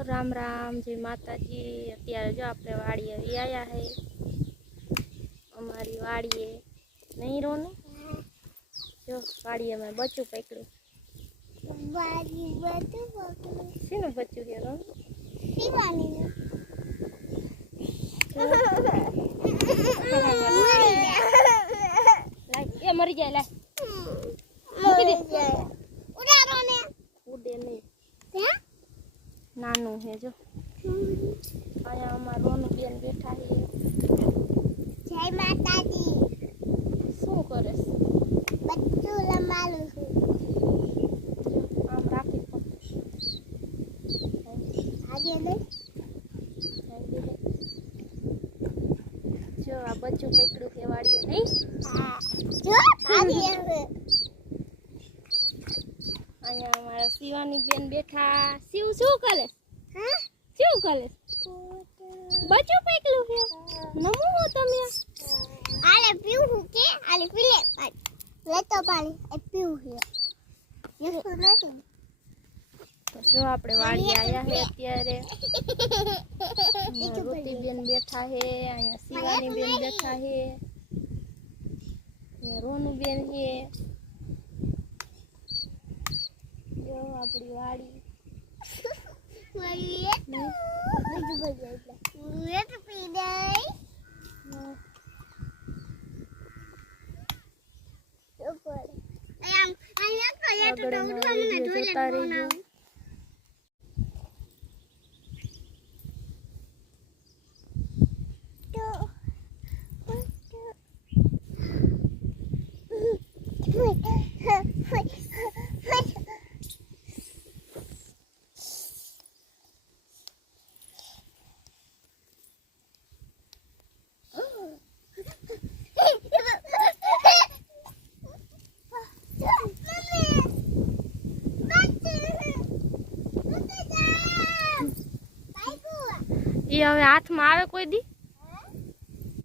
राम राम जय माता जी। अत्यारे जो आपणे वाड़ीए वी आया है। अमारी वाड़ीए नहीं रोने जो वाड़ीए में बच्चू पकड़ू सीनु बच्चू के रो शिवानी लाइ ए मरी जाए लाइ मूकी दे उड़ा रोने उड़े नहीं क्या नानू है जो आया हमारा रोनू बेन बैठा है। जय माता दी शू करे बच्चू रमालू आम राखी आगे नहीं जो आ बच्चू पकड़ू के वाड़ी है नहीं जो आगे आया हमारा शिवानी बेन बैठा शिव शू करे हां शू करे बच्चू पकड़ू के नमो हो તમે આલે પીવું કે આલે પીલે લે તો પાણી એ પીવું છે યસ નથી તો જો આપણે વાડી આયા હે અત્યારે રૂતી બેન બેઠા હે અહીંયા શિવાની બેન બેઠા હે રોનુ બેન હે જો આપણી વાડી વાડી બીજું બજાય એટલે એ તો પી દે ઉપર આમ અહીંયા તો યા તો દોડવા મને જોઈ લે ये हवे हाथ में आवे कोई दी